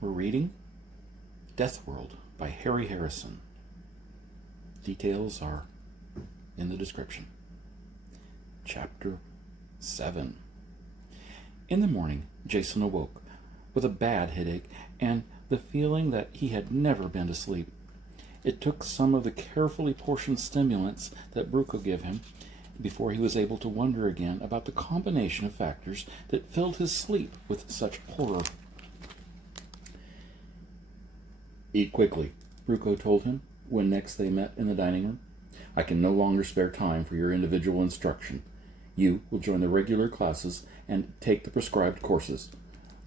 We're reading Deathworld by Harry Harrison. Details are in the description. Chapter 7. In the morning, Jason awoke with a bad headache and the feeling that he had never been to sleep. It took some of the carefully portioned stimulants that Bruco gave him before he was able to wonder again about the combination of factors that filled his sleep with such horror. "Eat quickly," Bruco told him when next they met in the dining room. "I can no longer spare time for your individual instruction. You will join the regular classes and take the prescribed courses.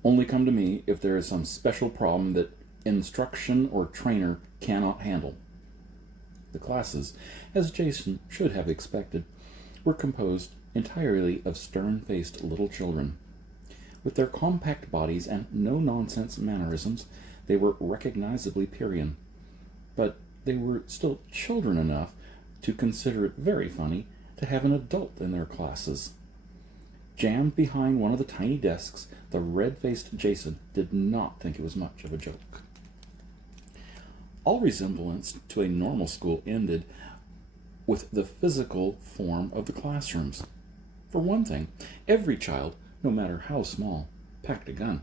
Only come to me if there is some special problem that instruction or trainer cannot handle." The classes, as Jason should have expected, were composed entirely of stern-faced little children. With their compact bodies and no-nonsense mannerisms, they were recognizably Pyrrhian, but they were still children enough to consider it very funny to have an adult in their classes. Jammed behind one of the tiny desks, the red-faced Jason did not think it was much of a joke. All resemblance to a normal school ended with the physical form of the classrooms. For one thing, every child, no matter how small, packed a gun.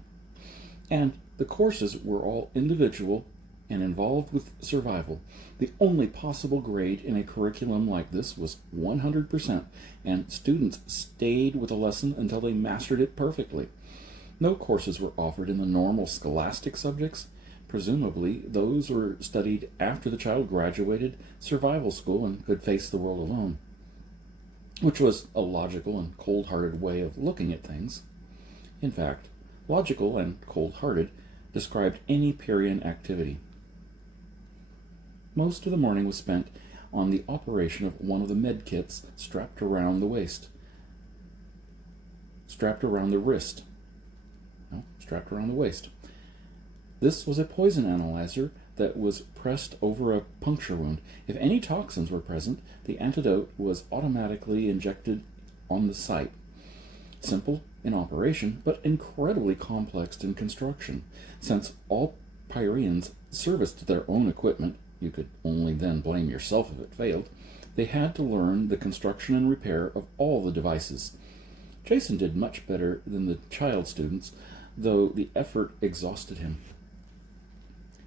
And the courses were all individual and involved with survival. The only possible grade in a curriculum like this was 100%, and students stayed with a lesson until they mastered it perfectly. No courses were offered in the normal scholastic subjects. Presumably, those were studied after the child graduated survival school and could face the world alone, which was a logical and cold-hearted way of looking at things. In fact, logical and cold-hearted described any Pyrrhian activity. Most of the morning was spent on the operation of one of the med kits strapped around the wrist. This was a poison analyzer that was pressed over a puncture wound. If any toxins were present, the antidote was automatically injected on the site. Simple in operation, but incredibly complex in construction. Since all Pyrrhians serviced their own equipment, you could only then blame yourself if it failed, they had to learn the construction and repair of all the devices. Jason did much better than the child students, though the effort exhausted him.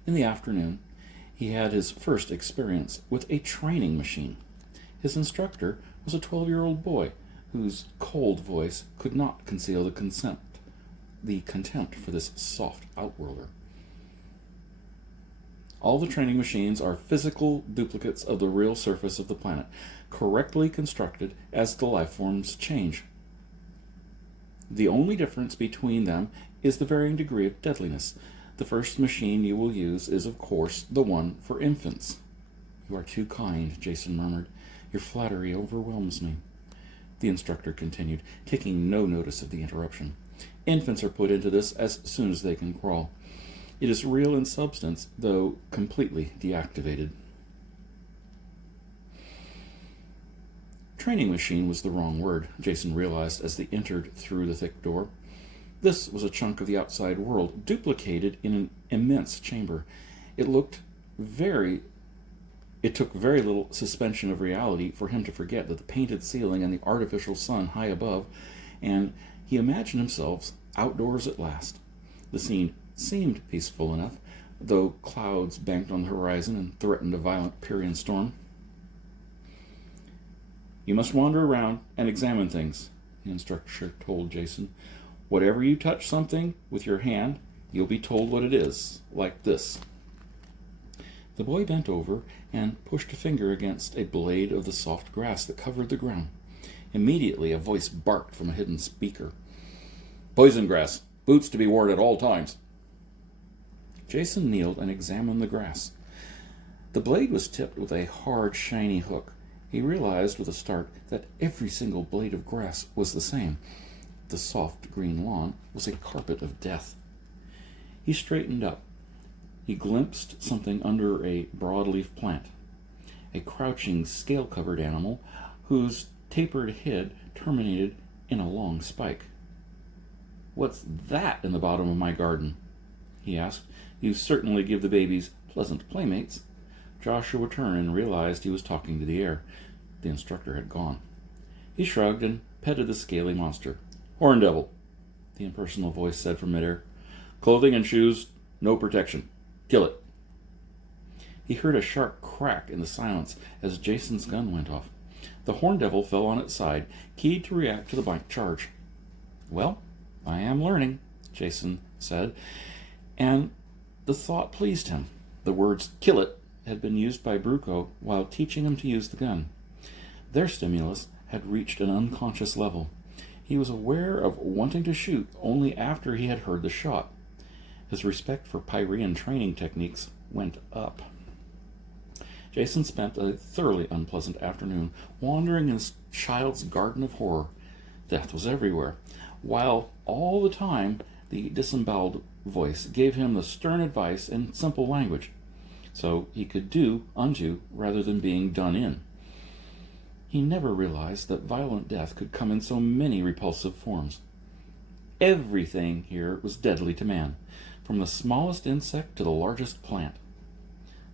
In the afternoon, he had his first experience with a training machine. His instructor was a 12-year-old boy whose cold voice could not conceal the contempt for this soft outworlder. "All the training machines are physical duplicates of the real surface of the planet, correctly constructed as the life forms change. The only difference between them is the varying degree of deadliness. The first machine you will use is, of course, the one for infants." "You are too kind," Jason murmured. "Your flattery overwhelms me." The instructor continued, taking no notice of the interruption. "Infants are put into this as soon as they can crawl. It is real in substance, though completely deactivated." Training machine was the wrong word, Jason realized as they entered through the thick door. This was a chunk of the outside world, duplicated in an immense chamber. It took very little suspension of reality for him to forget that the painted ceiling and the artificial sun high above, and he imagined himself outdoors at last. The scene seemed peaceful enough, though clouds banked on the horizon and threatened a violent Pyrrhian storm. "You must wander around and examine things," the instructor told Jason. "Whatever you touch something with your hand, you'll be told what it is, like this." The boy bent over and pushed a finger against a blade of the soft grass that covered the ground. Immediately, a voice barked from a hidden speaker. "Poison grass. Boots to be worn at all times." Jason kneeled and examined the grass. The blade was tipped with a hard, shiny hook. He realized with a start that every single blade of grass was the same. The soft green lawn was a carpet of death. He straightened up. He glimpsed something under a broadleaf plant, a crouching, scale-covered animal whose tapered head terminated in a long spike. "What's that in the bottom of my garden?" he asked. "You certainly give the babies pleasant playmates." Joshua turned and realized he was talking to the air. The instructor had gone. He shrugged and petted the scaly monster. "Horn devil," the impersonal voice said from midair. "Clothing and shoes, no protection. Kill it." He heard a sharp crack in the silence as Jason's gun went off. The horn devil fell on its side, keyed to react to the blank charge. "Well, I am learning," Jason said, and the thought pleased him. The words "kill it" had been used by Bruco while teaching him to use the gun. Their stimulus had reached an unconscious level. He was aware of wanting to shoot only after he had heard the shot. His respect for Pyrean training techniques went up. Jason spent a thoroughly unpleasant afternoon wandering in his child's garden of horror. Death was everywhere, while all the time the disemboweled voice gave him the stern advice in simple language, so he could do unto rather than being done in. He never realized that violent death could come in so many repulsive forms. Everything here was deadly to man, from the smallest insect to the largest plant.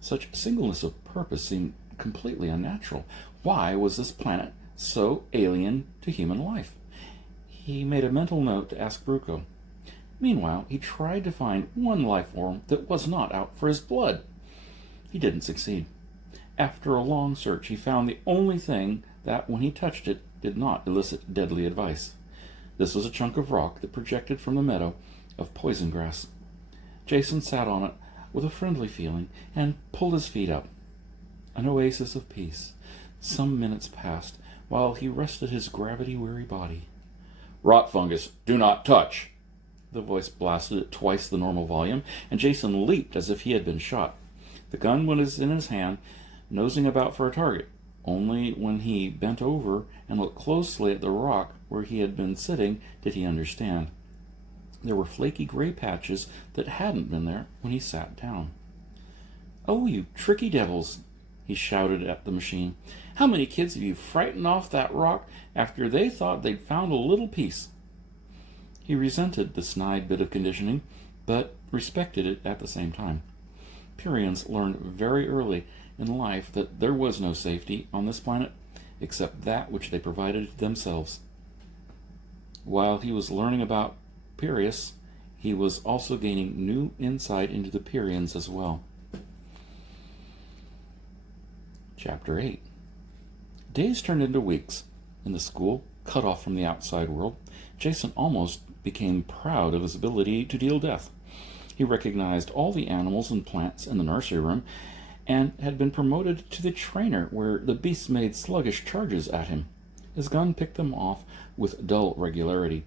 Such singleness of purpose seemed completely unnatural. Why was this planet so alien to human life? He made a mental note to ask Bruco. Meanwhile, he tried to find one life form that was not out for his blood. He didn't succeed. After a long search, he found the only thing that, when he touched it, did not elicit deadly advice. This was a chunk of rock that projected from the meadow of poison grass. Jason sat on it with a friendly feeling and pulled his feet up. An oasis of peace. Some minutes passed while he rested his gravity-weary body. "Rot fungus, do not touch!" The voice blasted at twice the normal volume, and Jason leaped as if he had been shot. The gun was in his hand, nosing about for a target. Only when he bent over and looked closely at the rock where he had been sitting did he understand. There were flaky gray patches that hadn't been there when he sat down. "Oh, you tricky devils," he shouted at the machine. "How many kids have you frightened off that rock after they thought they'd found a little piece?" He resented the snide bit of conditioning, but respected it at the same time. Purians learned very early in life that there was no safety on this planet except that which they provided themselves. While he was learning about Pirius, he was also gaining new insight into the Purians as well. Chapter 8. Days turned into weeks. In the school, cut off from the outside world, Jason almost became proud of his ability to deal death. He recognized all the animals and plants in the nursery room and had been promoted to the trainer where the beasts made sluggish charges at him. His gun picked them off with dull regularity.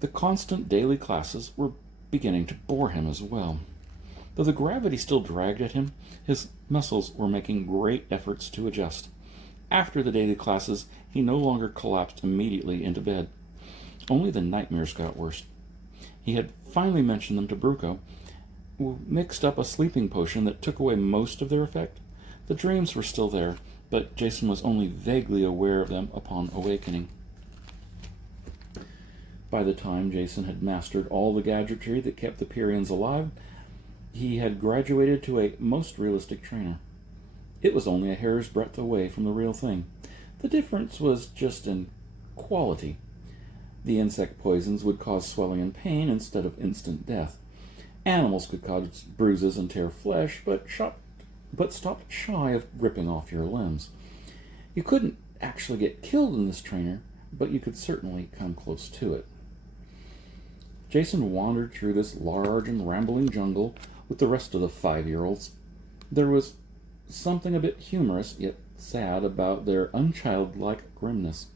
The constant daily classes were beginning to bore him as well. Though the gravity still dragged at him, his muscles were making great efforts to adjust. After the daily classes, he no longer collapsed immediately into bed. Only the nightmares got worse. He had finally mentioned them to Bruco, who mixed up a sleeping potion that took away most of their effect. The dreams were still there, but Jason was only vaguely aware of them upon awakening. By the time Jason had mastered all the gadgetry that kept the Purians alive, he had graduated to a most realistic trainer. It was only a hair's breadth away from the real thing. The difference was just in quality. The insect poisons would cause swelling and pain instead of instant death. Animals could cause bruises and tear flesh, but stopped shy of ripping off your limbs. You couldn't actually get killed in this trainer, but you could certainly come close to it. Jason wandered through this large and rambling jungle with the rest of the 5-year-olds. There was something a bit humorous, yet sad, about their unchildlike grimness.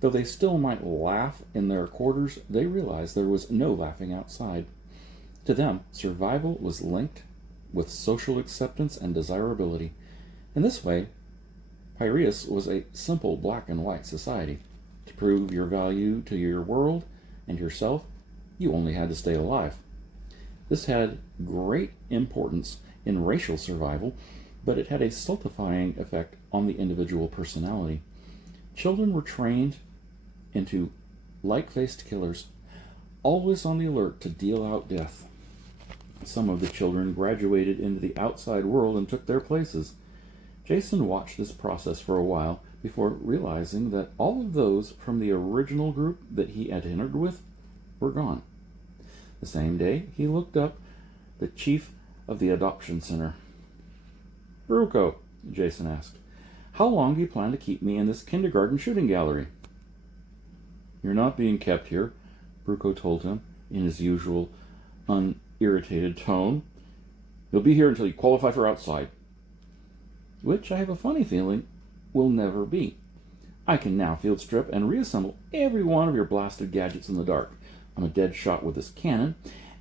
Though they still might laugh in their quarters, they realized there was no laughing outside. To them, survival was linked with social acceptance and desirability. In this way, Piraeus was a simple black and white society. To prove your value to your world and yourself, you only had to stay alive. This had great importance in racial survival, but it had a stultifying effect on the individual personality. Children were trained into like-faced killers, always on the alert to deal out death. Some of the children graduated into the outside world and took their places. Jason watched this process for a while before realizing that all of those from the original group that he had entered with were gone. The same day, he looked up the chief of the adoption center. "Bruco," Jason asked, "how long do you plan to keep me in this kindergarten shooting gallery?" "You're not being kept here," Bruco told him in his usual unirritated tone. "You'll be here until you qualify for outside." Which I have a funny feeling will never be. I can now field strip and reassemble every one of your blasted gadgets in the dark. I'm a dead shot with this cannon.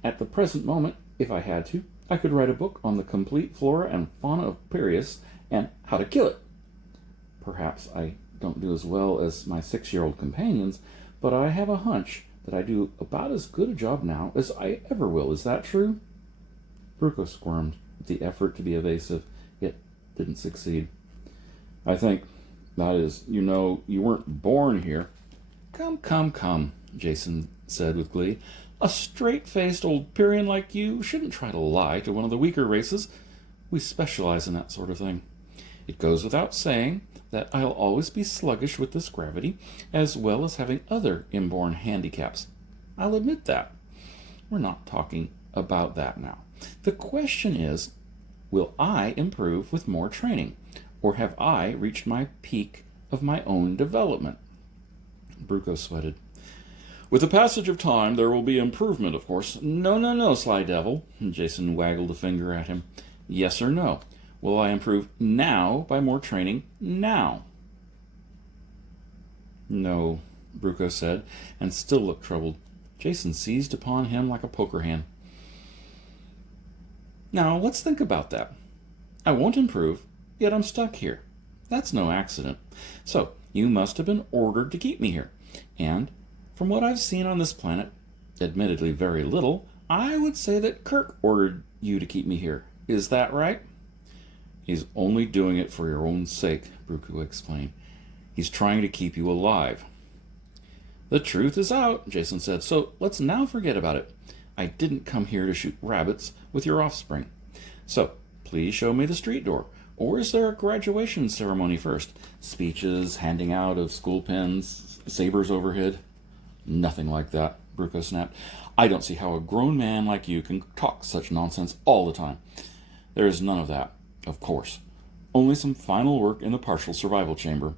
At the present moment, if I had to, I could write a book on the complete flora and fauna of Piraeus and how to kill it. Perhaps I don't do as well as my 6-year-old companions, but I have a hunch that I do about as good a job now as I ever will. Is that true? Bruco squirmed at the effort to be evasive, yet didn't succeed. "I think, that is, you weren't born here." Come, Jason said with glee. "A straight-faced old Pyrrhian like you shouldn't try to lie to one of the weaker races. We specialize in that sort of thing. It goes without saying that I'll always be sluggish with this gravity, as well as having other inborn handicaps. I'll admit that. We're not talking about that now. The question is, will I improve with more training, or have I reached my peak of my own development?" Bruco sweated. "With the passage of time, there will be improvement, of course." No, sly devil," Jason waggled a finger at him. "Yes or no? Will I improve now by more training now?" "No," Bruco said, and still looked troubled. Jason seized upon him like a poker hand. "Now, let's think about that. I won't improve, yet I'm stuck here. That's no accident. So, you must have been ordered to keep me here. And, from what I've seen on this planet, admittedly very little, I would say that Kirk ordered you to keep me here. Is that right?" "He's only doing it for your own sake," Bruco explained. "He's trying to keep you alive." "The truth is out," Jason said, "so let's now forget about it. I didn't come here to shoot rabbits with your offspring. So, please show me the street door. Or is there a graduation ceremony first? Speeches, handing out of school pens, sabers overhead?" "Nothing like that," Bruco snapped. "I don't see how a grown man like you can talk such nonsense all the time. There is none of that, of course. Only some final work in the partial survival chamber.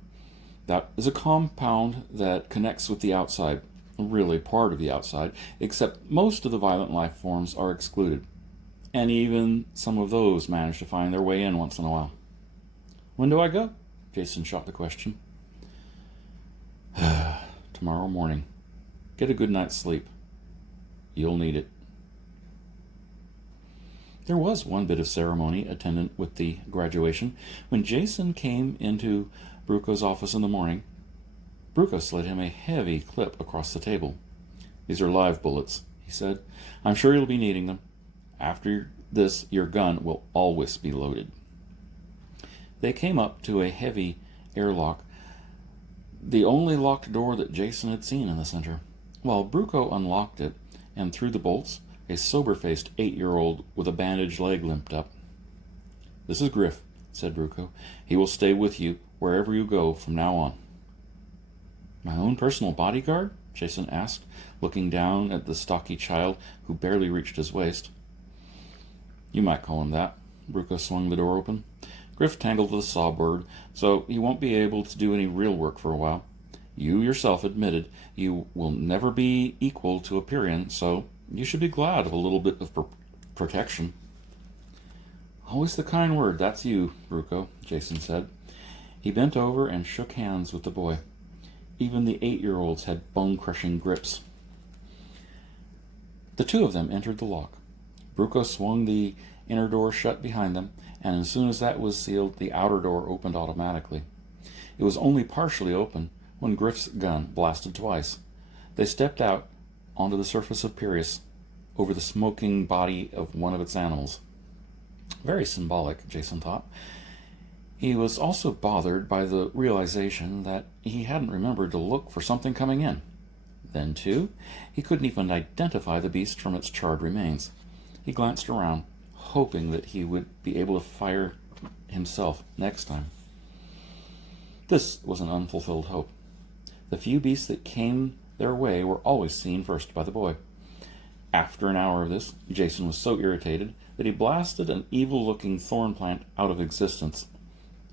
That is a compound that connects with the outside, really part of the outside, except most of the violent life forms are excluded. And even some of those manage to find their way in once in a while." "When do I go?" Jason shot the question. "Tomorrow morning. Get a good night's sleep. You'll need it." There was one bit of ceremony attendant with the graduation. When Jason came into Bruco's office in the morning, Bruco slid him a heavy clip across the table. "These are live bullets," he said. "I'm sure you'll be needing them. After this, your gun will always be loaded." They came up to a heavy airlock, the only locked door that Jason had seen in the center. While Bruco unlocked it and threw the bolts, a sober-faced 8-year-old with a bandaged leg limped up. "This is Griff," said Bruco. "He will stay with you wherever you go from now on." "My own personal bodyguard?" Jason asked, looking down at the stocky child who barely reached his waist. "You might call him that." Bruco swung the door open. "Griff tangled with a sawbird, so he won't be able to do any real work for a while. You yourself admitted you will never be equal to a Pyrrhian, so you should be glad of a little bit of protection." "Always the kind word, that's you, Bruco," Jason said. He bent over and shook hands with the boy. Even the 8-year-olds had bone-crushing grips. The two of them entered the lock. Bruco swung the inner door shut behind them, and as soon as that was sealed, the outer door opened automatically. It was only partially open when Griff's gun blasted twice. They stepped out onto the surface of Pyrrhius, over the smoking body of one of its animals. Very symbolic, Jason thought. He was also bothered by the realization that he hadn't remembered to look for something coming in. Then, too, he couldn't even identify the beast from its charred remains. He glanced around, hoping that he would be able to fire himself next time. This was an unfulfilled hope. The few beasts that came their way were always seen first by the boy. After an hour of this, Jason was so irritated that he blasted an evil-looking thorn plant out of existence.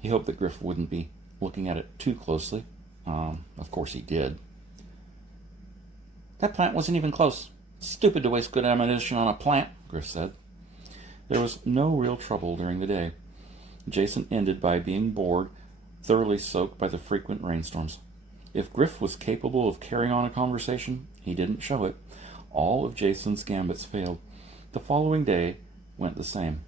He hoped that Griff wouldn't be looking at it too closely. Of course he did. "That plant wasn't even close. Stupid to waste good ammunition on a plant," Griff said. There was no real trouble during the day. Jason ended by being bored, thoroughly soaked by the frequent rainstorms. If Griff was capable of carrying on a conversation, he didn't show it. All of Jason's gambits failed. The following day went the same.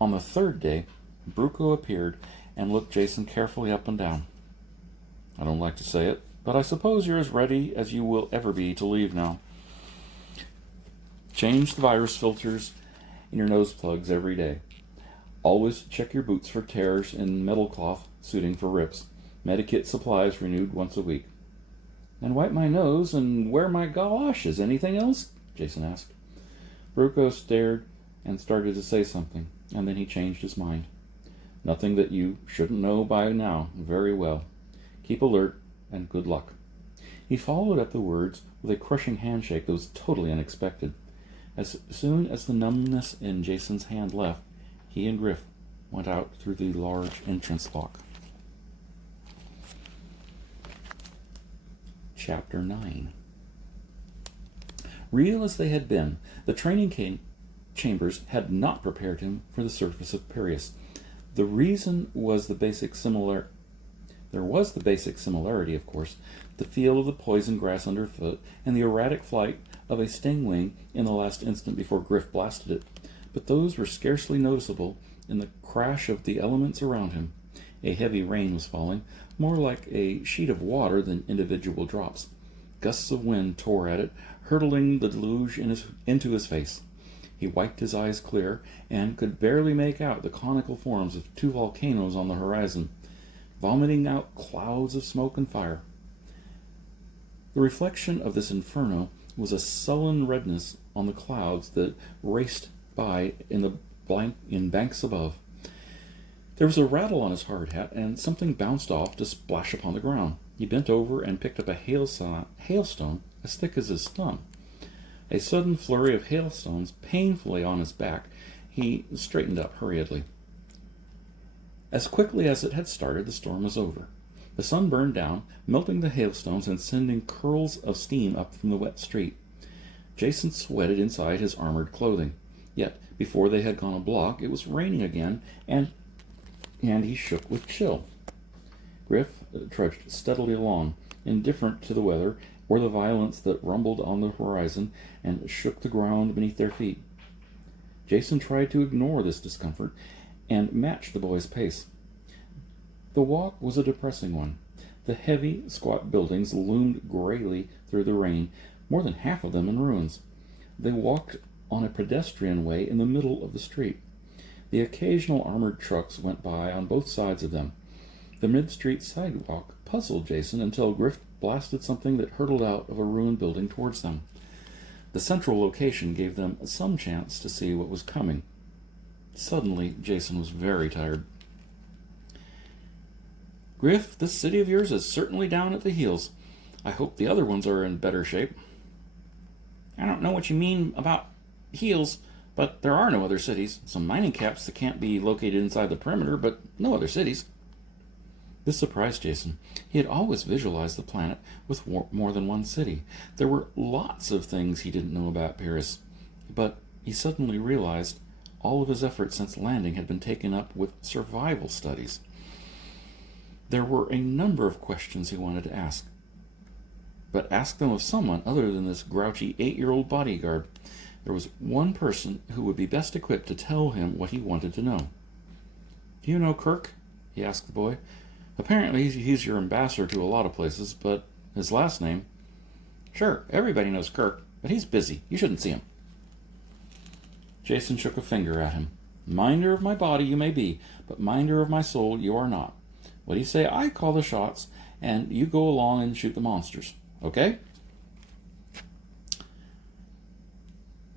On the third day, Bruco appeared and looked Jason carefully up and down. "I don't like to say it, but I suppose you're as ready as you will ever be to leave now. Change the virus filters in your nose plugs every day. Always check your boots for tears in metal cloth suiting for rips. Medikit supplies renewed once a week." "And wipe my nose and wear my galoshes. Anything else?" Jason asked. Bruco stared and started to say something, and then he changed his mind. "Nothing that you shouldn't know by now. Very well. Keep alert, and good luck." He followed up the words with a crushing handshake that was totally unexpected. As soon as the numbness in Jason's hand left, he and Griff went out through the large entrance lock. Chapter 9. Real as they had been, the training chambers had not prepared him for the surface of Piraeus. The reason was the basic similarity, of course, the feel of the poison grass underfoot and the erratic flight of a stingwing in the last instant before Griff blasted it. But those were scarcely noticeable in the crash of the elements around him. A heavy rain was falling, more like a sheet of water than individual drops. Gusts of wind tore at it, hurtling the deluge into his face. He wiped his eyes clear and could barely make out the conical forms of two volcanoes on the horizon, vomiting out clouds of smoke and fire. The reflection of this inferno was a sullen redness on the clouds that raced by in banks above. There was a rattle on his hard hat, and something bounced off to splash upon the ground. He bent over and picked up a hailstone as thick as his thumb. A sudden flurry of hailstones painfully on his back. He straightened up hurriedly. As quickly as it had started, the storm was over. The sun burned down, melting the hailstones and sending curls of steam up from the wet street. Jason sweated inside his armored clothing. Yet, before they had gone a block, it was raining again, and he shook with chill. Griff trudged steadily along, indifferent to the weather or the violence that rumbled on the horizon and shook the ground beneath their feet. Jason tried to ignore this discomfort and match the boy's pace. The walk was a depressing one. The heavy, squat buildings loomed grayly through the rain, more than half of them in ruins. They walked on a pedestrian way in the middle of the street. The occasional armored trucks went by on both sides of them. The mid-street sidewalk puzzled Jason until Griff blasted something that hurtled out of a ruined building towards them. The central location gave them some chance to see what was coming. Suddenly, Jason was very tired. "Griff, this city of yours is certainly down at the heels. I hope the other ones are in better shape." "I don't know what you mean about heels, but there are no other cities. Some mining camps that can't be located inside the perimeter, but no other cities." This surprised Jason. He had always visualized the planet with more than one city. There were lots of things he didn't know about Paris, but he suddenly realized all of his efforts since landing had been taken up with survival studies. There were a number of questions he wanted to ask, but ask them of someone other than this grouchy 8-year-old bodyguard. There was one person who would be best equipped to tell him what he wanted to know. "Do you know Kirk?" he asked the boy. "Apparently he's your ambassador to a lot of places, but his last name—" "Sure, everybody knows Kirk, but he's busy. You shouldn't see him." Jason shook a finger at him. "Minder of my body you may be, but minder of my soul you are not. What do you say I call the shots, and you go along and shoot the monsters, okay?"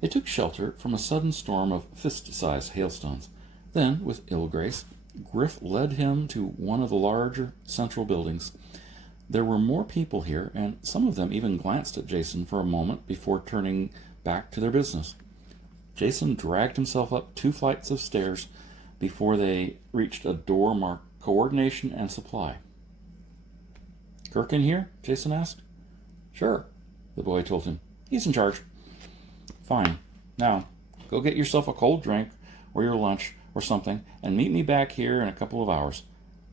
They took shelter from a sudden storm of fist-sized hailstones. Then, with ill grace, Griff led him to one of the larger central buildings. There were more people here, and some of them even glanced at Jason for a moment before turning back to their business. Jason dragged himself up 2 flights of stairs before they reached a door marked Coordination and Supply. "Kirk in here?" Jason asked. "Sure," the boy told him. "He's in charge." "Fine. Now, go get yourself a cold drink or your lunch or something and meet me back here in a couple of hours.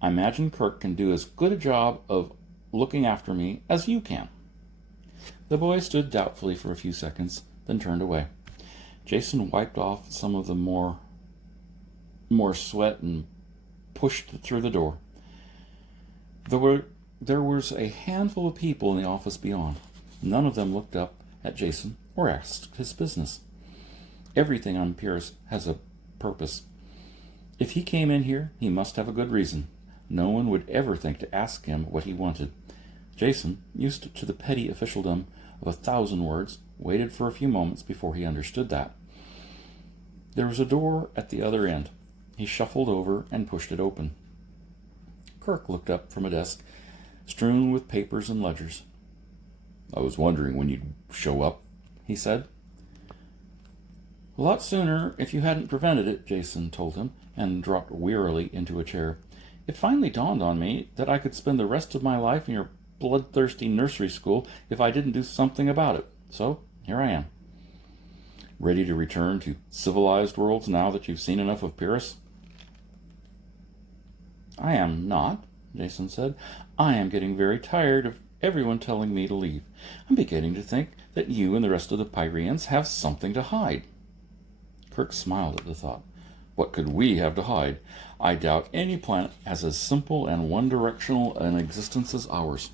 I imagine Kirk can do as good a job of looking after me as you can." The boy stood doubtfully for a few seconds, then turned away. Jason wiped off some of the more sweat and pushed through the door. There was a handful of people in the office beyond. None of them looked up at Jason or asked his business. Everything on Pyrrhus has a purpose. If he came in here, he must have a good reason. No one would ever think to ask him what he wanted. Jason, used to the petty officialdom of 1,000 words, waited for a few moments before he understood that. There was a door at the other end. He shuffled over and pushed it open. Kirk looked up from a desk strewn with papers and ledgers. "I was wondering when you'd show up," he said. "A lot sooner if you hadn't prevented it," Jason told him, and dropped wearily into a chair. "It finally dawned on me that I could spend the rest of my life in your bloodthirsty nursery school if I didn't do something about it. So, here I am." "Ready to return to civilized worlds now that you've seen enough of Pyrrhus?" "I am not," Jason said. "I am getting very tired of everyone telling me to leave. I'm beginning to think that you and the rest of the Pyreans have something to hide." Kirk smiled at the thought. "What could we have to hide? I doubt any planet has as simple and one-directional an existence as ours."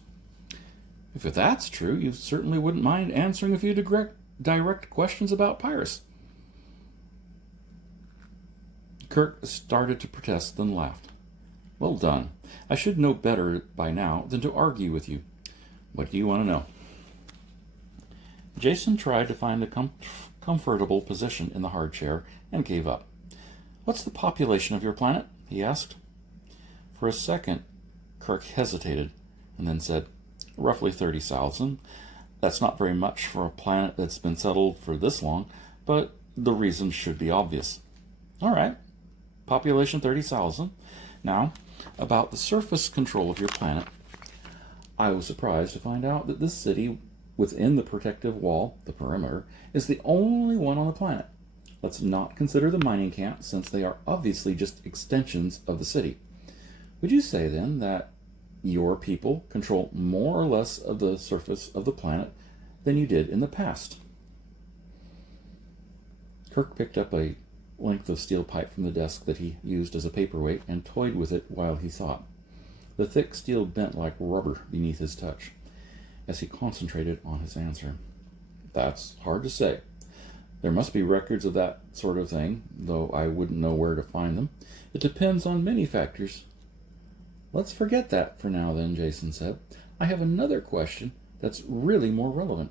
"If that's true, you certainly wouldn't mind answering a few direct questions about Pyrrhus." Kirk started to protest, then laughed. "Well done. I should know better by now than to argue with you. What do you want to know?" Jason tried to find a comfortable position in the hard chair and gave up. "What's the population of your planet?" he asked. For a second, Kirk hesitated, and then said, "Roughly 30,000. That's not very much for a planet that's been settled for this long, but the reason should be obvious." "All right. Population 30,000. Now, about the surface control of your planet. I was surprised to find out that this city within the protective wall, the perimeter, is the only one on the planet. Let's not consider the mining camps, since they are obviously just extensions of the city. Would you say, then, that your people control more or less of the surface of the planet than you did in the past?" Kirk picked up a length of steel pipe from the desk that he used as a paperweight and toyed with it while he thought. The thick steel bent like rubber beneath his touch as he concentrated on his answer. "That's hard to say. There must be records of that sort of thing, though I wouldn't know where to find them. It depends on many factors." "Let's forget that for now, then," Jason said. "I have another question that's really more relevant.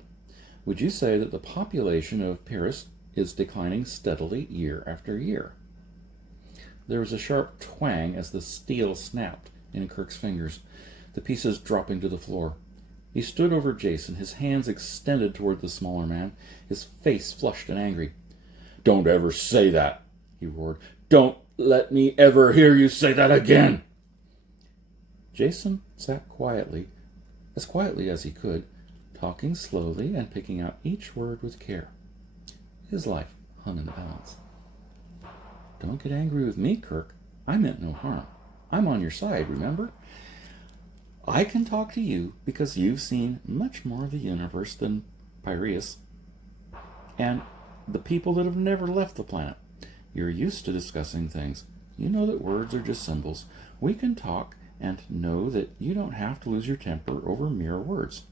Would you say that the population of Pyrrhus is declining steadily year after year?" There was a sharp twang as the steel snapped in Kirk's fingers, the pieces dropping to the floor. He stood over Jason, his hands extended toward the smaller man, his face flushed and angry. "Don't ever say that," he roared. "Don't let me ever hear you say that again." Jason sat quietly as he could, talking slowly and picking out each word with care. His life hung in the balance. "Don't get angry with me, Kirk. I meant no harm. I'm on your side, remember? I can talk to you because you've seen much more of the universe than Piraeus and the people that have never left the planet. You're used to discussing things. You know that words are just symbols. We can talk and know that you don't have to lose your temper over mere words."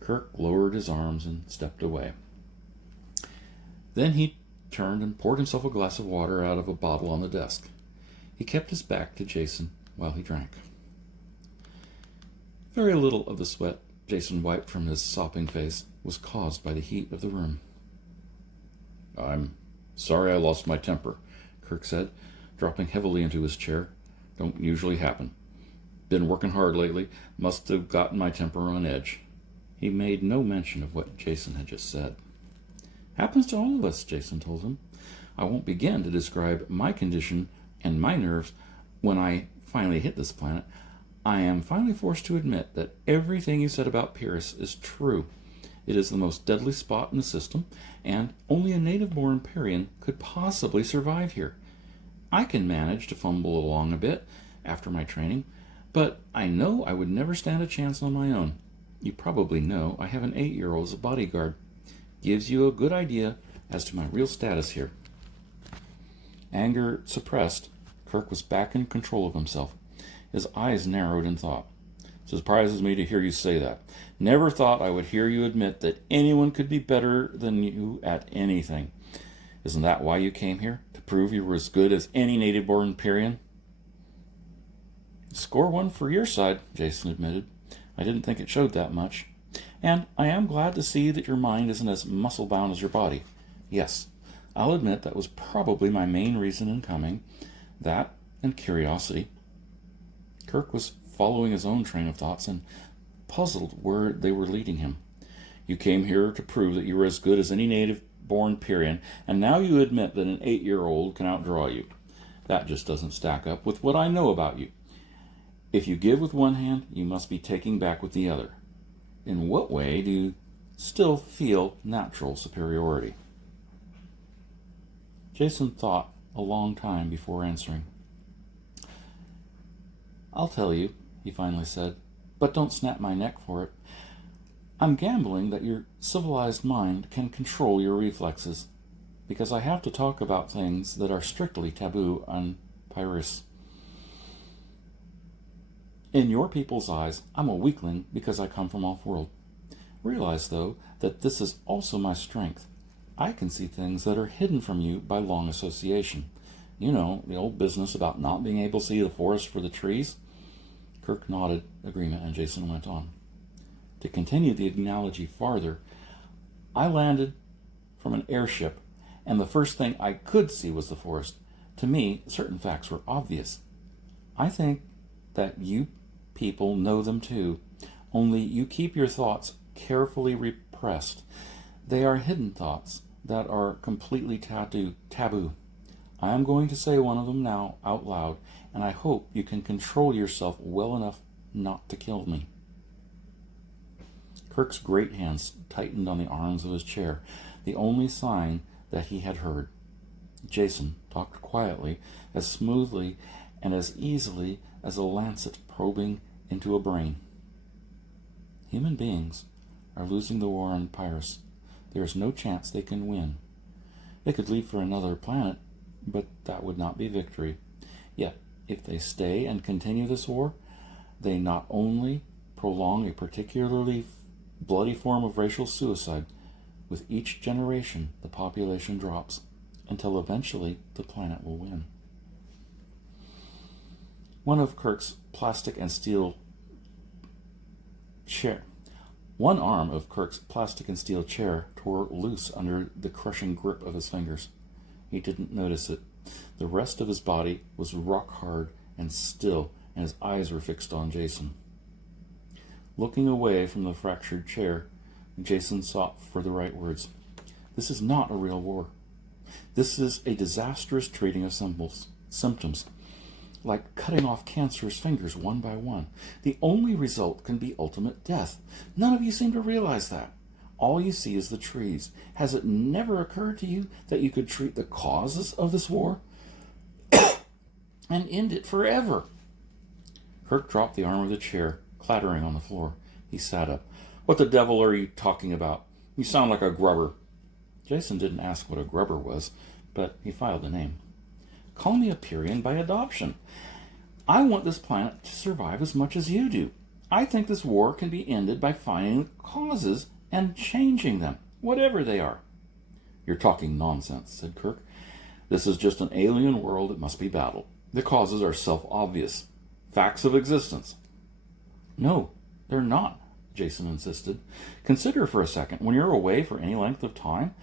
Kirk lowered his arms and stepped away. Then he turned and poured himself a glass of water out of a bottle on the desk. He kept his back to Jason while he drank. Very little of the sweat Jason wiped from his sopping face was caused by the heat of the room. I'm sorry I lost my temper, Kirk said, dropping heavily into his chair. Don't usually happen. Been working hard lately. Must have gotten my temper on edge. He made no mention of what Jason had just said. Happens to all of us, Jason told him. I won't begin to describe my condition and my nerves when I finally hit this planet. I am finally forced to admit that everything you said about Pyrrhus is true. It is the most deadly spot in the system, and only a native-born Parian could possibly survive here. I can manage to fumble along a bit after my training, but I know I would never stand a chance on my own. You probably know I have an 8-year-old as a bodyguard. Gives you a good idea as to my real status here. Anger suppressed, Kirk was back in control of himself. His eyes narrowed in thought. Surprises me to hear you say that. Never thought I would hear you admit that anyone could be better than you at anything. Isn't that why you came here? To prove you were as good as any native-born Parian? Score one for your side, Jason admitted. I didn't think it showed that much. And I am glad to see that your mind isn't as muscle-bound as your body. Yes, I'll admit that was probably my main reason in coming. That and curiosity. Kirk was following his own train of thoughts and puzzled where they were leading him. You came here to prove that you were as good as any native-born Parian, and now you admit that an 8-year-old can outdraw you. That just doesn't stack up with what I know about you. If you give with one hand, you must be taking back with the other. In what way do you still feel natural superiority? Jason thought a long time before answering. I'll tell you, he finally said, but don't snap my neck for it. I'm gambling that your civilized mind can control your reflexes, because I have to talk about things that are strictly taboo on Pyrrhus. In your people's eyes, I'm a weakling because I come from off-world. Realize, though, that this is also my strength. I can see things that are hidden from you by long association. You know, the old business about not being able to see the forest for the trees? Kirk nodded agreement, and Jason went on. To continue the analogy farther, I landed from an airship, and the first thing I could see was the forest. To me, certain facts were obvious. I think that you people know them too, only you keep your thoughts carefully repressed. They are hidden thoughts that are completely taboo. I am going to say one of them now out loud, and I hope you can control yourself well enough not to kill me. Kirk's great hands tightened on the arms of his chair, the only sign that he had heard. Jason talked quietly, as smoothly and as easily as a lancet probing into a brain. Human beings are losing the war on Pyrrhus. There is no chance they can win. They could leave for another planet, but that would not be victory. Yet, if they stay and continue this war, they not only prolong a particularly bloody form of racial suicide, with each generation the population drops, until eventually the planet will win. One arm of Kirk's plastic and steel chair tore loose under the crushing grip of his fingers. He didn't notice it. The rest of his body was rock hard and still, and his eyes were fixed on Jason. Looking away from the fractured chair, Jason sought for the right words. This is not a real war. This is a disastrous treating of symptoms, like cutting off cancerous fingers one by one. The only result can be ultimate death. None of you seem to realize that. All you see is the trees. Has it never occurred to you that you could treat the causes of this war and end it forever? Kirk dropped the arm of the chair, clattering on the floor. He sat up. What the devil are you talking about? You sound like a grubber. Jason didn't ask what a grubber was, but he filed a name. Call me a Parian by adoption. I want this planet to survive as much as you do. I think this war can be ended by finding causes and changing them, whatever they are. You're talking nonsense, said Kirk. This is just an alien world that must be battled. The causes are self-obvious. Facts of existence. No, they're not, Jason insisted. Consider for a second, when you're away for any length of time,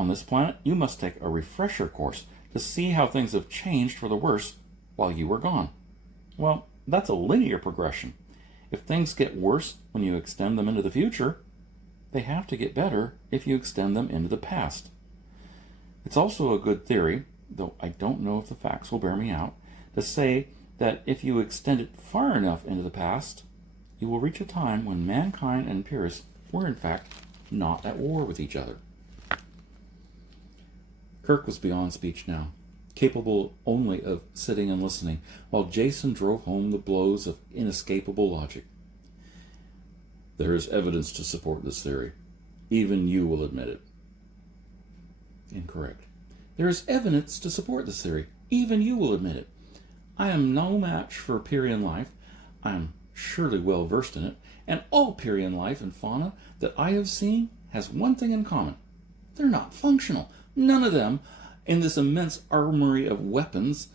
On this planet, you must take a refresher course to see how things have changed for the worse while you were gone. Well, that's a linear progression. If things get worse when you extend them into the future, they have to get better if you extend them into the past. It's also a good theory, though I don't know if the facts will bear me out, to say that if you extend it far enough into the past, you will reach a time when mankind and Pyrrhus were in fact not at war with each other. Kirk was beyond speech now, capable only of sitting and listening, while Jason drove home the blows of inescapable logic. There is evidence to support this theory. Even you will admit it. Incorrect. There is evidence to support this theory. Even you will admit it. I am no match for Pyrrhian life. I am surely well versed in it, and all Pyrrhian life and fauna that I have seen has one thing in common. They're not functional. None of them, in this immense armory of weapons,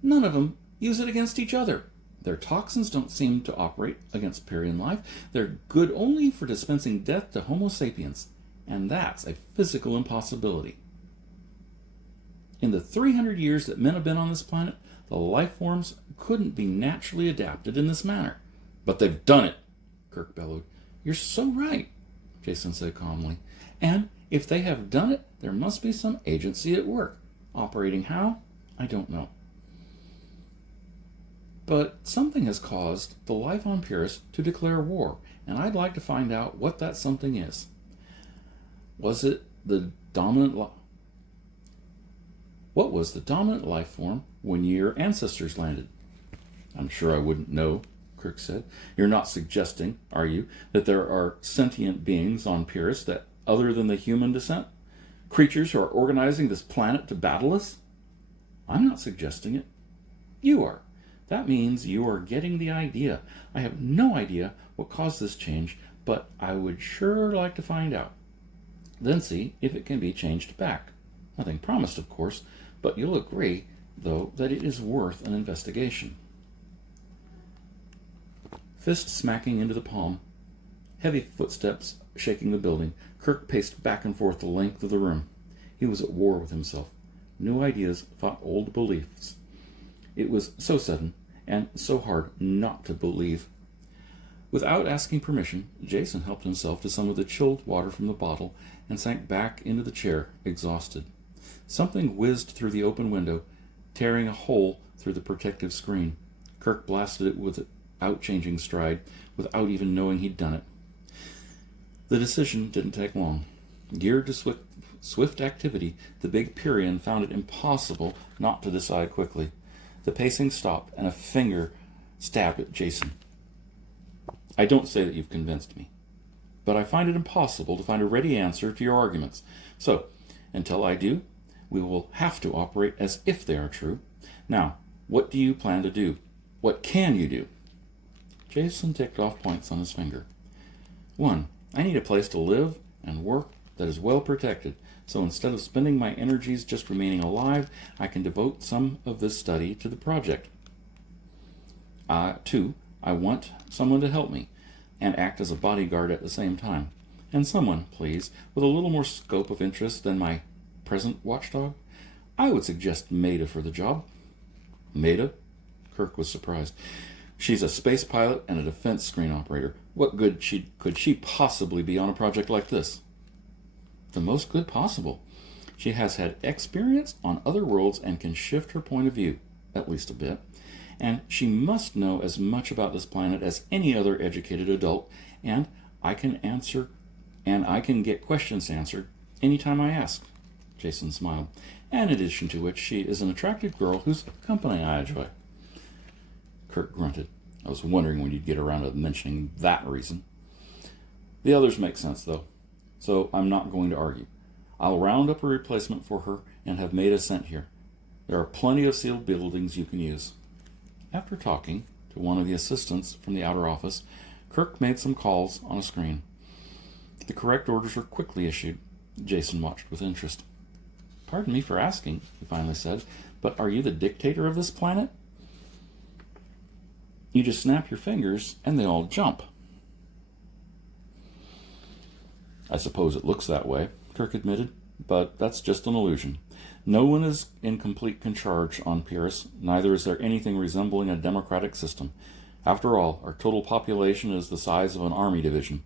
none of them use it against each other. Their toxins don't seem to operate against Pyrrhian life. They're good only for dispensing death to Homo sapiens, and that's a physical impossibility. In the 300 years that men have been on this planet, the life forms couldn't be naturally adapted in this manner. But they've done it, Kirk bellowed. You're so right, Jason said calmly. And if they have done it, there must be some agency at work. Operating how? I don't know. But something has caused the life on Pyrrhus to declare war, and I'd like to find out what that something is. Was it the dominant What was the dominant life form when your ancestors landed? I'm sure I wouldn't know, Kirk said. You're not suggesting, are you, that there are sentient beings on Pyrrhus that other than the human descent? Creatures who are organizing this planet to battle us? I'm not suggesting it. You are. That means you are getting the idea. I have no idea what caused this change, but I would sure like to find out. Then see if it can be changed back. Nothing promised, of course, but you'll agree, though, that it is worth an investigation. Fist smacking into the palm, heavy footsteps shaking the building, Kirk paced back and forth the length of the room. He was at war with himself. New ideas fought old beliefs. It was so sudden and so hard not to believe. Without asking permission, Jason helped himself to some of the chilled water from the bottle and sank back into the chair, exhausted. Something whizzed through the open window, tearing a hole through the protective screen. Kirk blasted it without changing stride, without even knowing he'd done it. The decision didn't take long. Geared to swift activity, the big Pyrrhian found it impossible not to decide quickly. The pacing stopped, and a finger stabbed at Jason. I don't say that you've convinced me, but I find it impossible to find a ready answer to your arguments. So, until I do, we will have to operate as if they are true. Now, what do you plan to do? What can you do? Jason ticked off points on his finger. 1. I need a place to live and work that is well protected, so instead of spending my energies just remaining alive, I can devote some of this study to the project. 2. I want someone to help me and act as a bodyguard at the same time. And someone, please, with a little more scope of interest than my present watchdog. I would suggest Maida for the job. Maida? Kirk was surprised. She's a space pilot and a defense screen operator. What good could she possibly be on a project like this? The most good possible. She has had experience on other worlds and can shift her point of view, at least a bit. And she must know as much about this planet as any other educated adult, and I can get questions answered anytime I ask. Jason smiled. In addition to which, she is an attractive girl whose company I enjoy. Kirk grunted. I was wondering when you'd get around to mentioning that reason. The others make sense, though, so I'm not going to argue. I'll round up a replacement for her and have Maida sent here. There are plenty of sealed buildings you can use. After talking to one of the assistants from the outer office, Kirk made some calls on a screen. The correct orders were quickly issued. Jason watched with interest. Pardon me for asking, he finally said, but are you the dictator of this planet? You just snap your fingers and they all jump. I suppose it looks that way, Kirk admitted. but that's just an illusion. No one is in complete charge on Pyrrhus, neither is there anything resembling a democratic system. After all, our total population is the size of an army division.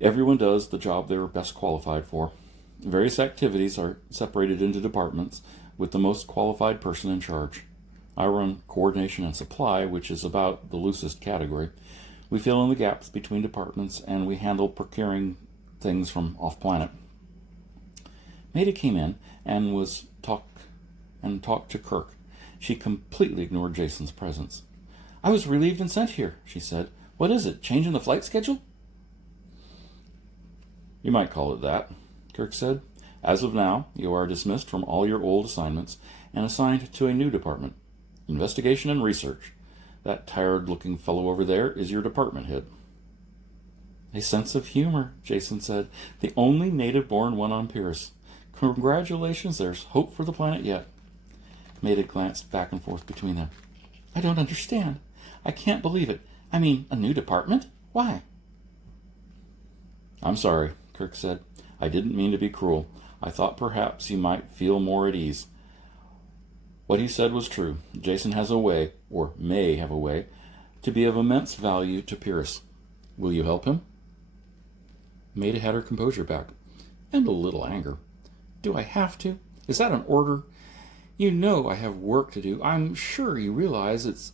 Everyone does the job they are best qualified for. Various activities are separated into departments, with the most qualified person in charge. I run coordination and supply, which is about the loosest category. We fill in the gaps between departments, and we handle procuring things from off-planet. Maida came in and talked to Kirk. She completely ignored Jason's presence. "I was relieved and sent here," she said. "What is it, changing the flight schedule?" "You might call it that," Kirk said. "As of now, you are dismissed from all your old assignments and assigned to a new department, Investigation and Research. That tired-looking fellow over there is your department head." "A sense of humor," Jason said. "The only native-born one on Pyrrhus. Congratulations, there's hope for the planet yet." Maida glanced back and forth between them. "I don't understand. I can't believe it. I mean, a new department? Why?" "I'm sorry," Kirk said. "I didn't mean to be cruel. I thought perhaps you might feel more at ease." What he said was true. Jason has a way, or may have a way, to be of immense value to Pyrrhus. Will you help him? Maida had her composure back, and a little anger. "Do I have to? Is that an order? You know I have work to do. I'm sure you realize it's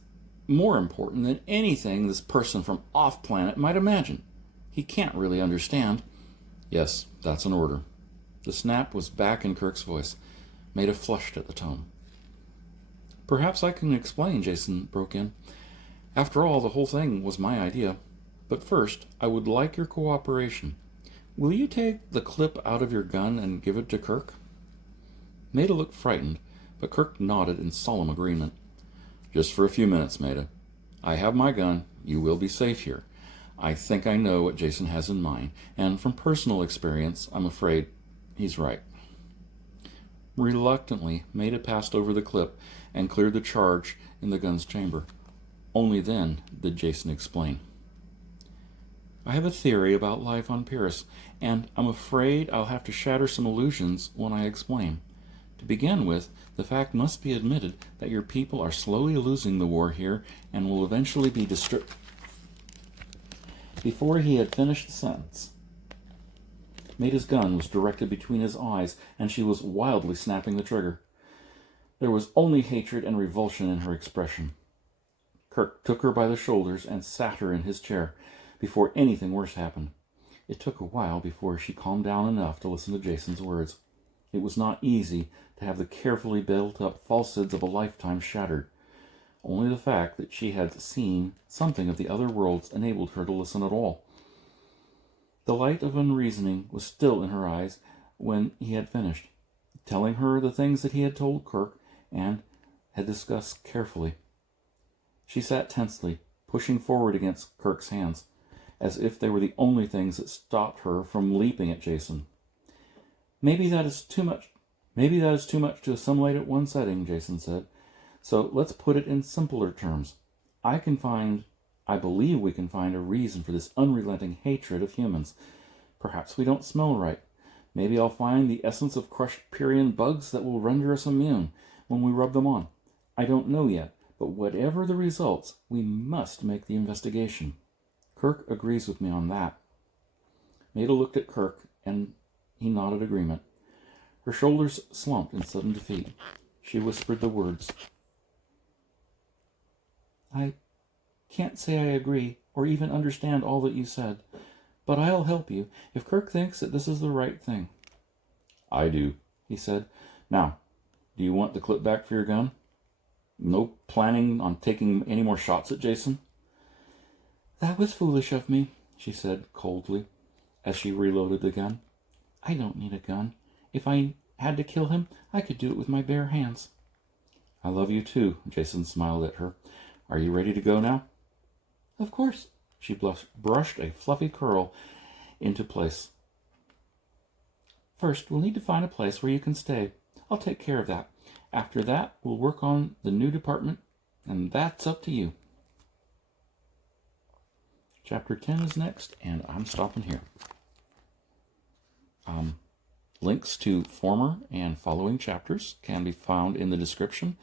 more important than anything this person from off-planet might imagine. He can't really understand." "Yes, that's an order." The snap was back in Kirk's voice. Maida flushed at the tone. "Perhaps I can explain," Jason broke in. "After all, the whole thing was my idea. But first, I would like your cooperation. Will you take the clip out of your gun and give it to Kirk?" Maida looked frightened, but Kirk nodded in solemn agreement. "Just for a few minutes, Maida. I have my gun. You will be safe here. I think I know what Jason has in mind, and from personal experience, I'm afraid he's right." Reluctantly, Maida passed over the clip and cleared the charge in the gun's chamber. Only then did Jason explain. "I have a theory about life on Pyrrhus, and I'm afraid I'll have to shatter some illusions when I explain. To begin with, the fact must be admitted that your people are slowly losing the war here and will eventually be destroyed." Before he had finished the sentence, Maida's gun was directed between his eyes, and she was wildly snapping the trigger. There was only hatred and revulsion in her expression. Kirk took her by the shoulders and sat her in his chair before anything worse happened. It took a while before she calmed down enough to listen to Jason's words. It was not easy to have the carefully built-up falsehoods of a lifetime shattered. Only the fact that she had seen something of the other worlds enabled her to listen at all. The light of unreasoning was still in her eyes when he had finished, telling her the things that he had told Kirk and had discussed carefully. She sat tensely, pushing forward against Kirk's hands, as if they were the only things that stopped her from leaping at Jason. Maybe that is too much to assimilate at one setting," Jason said. "So let's put it in simpler terms. I believe we can find a reason for this unrelenting hatred of humans. Perhaps we don't smell right. Maybe I'll find the essence of crushed Pyrrhian bugs that will render us immune when we rub them on. I don't know yet, but whatever the results, we must make the investigation. Kirk agrees with me on that." Maida looked at Kirk, and he nodded agreement. Her shoulders slumped in sudden defeat. She whispered the words, "I can't say I agree or even understand all that you said, but I'll help you if Kirk thinks that this is the right thing." "I do," he said. "Now, do you want the clip back for your gun? No planning on taking any more shots at Jason?" "That was foolish of me," she said coldly, as she reloaded the gun. "I don't need a gun. If I had to kill him, I could do it with my bare hands." "I love you too," Jason smiled at her. "Are you ready to go now?" "Of course." She brushed a fluffy curl into place. "First, we'll need to find a place where you can stay. I'll take care of that. After that, we'll work on the new department, and that's up to you." Chapter 10 is next, and I'm stopping here. Links to former and following chapters can be found in the description,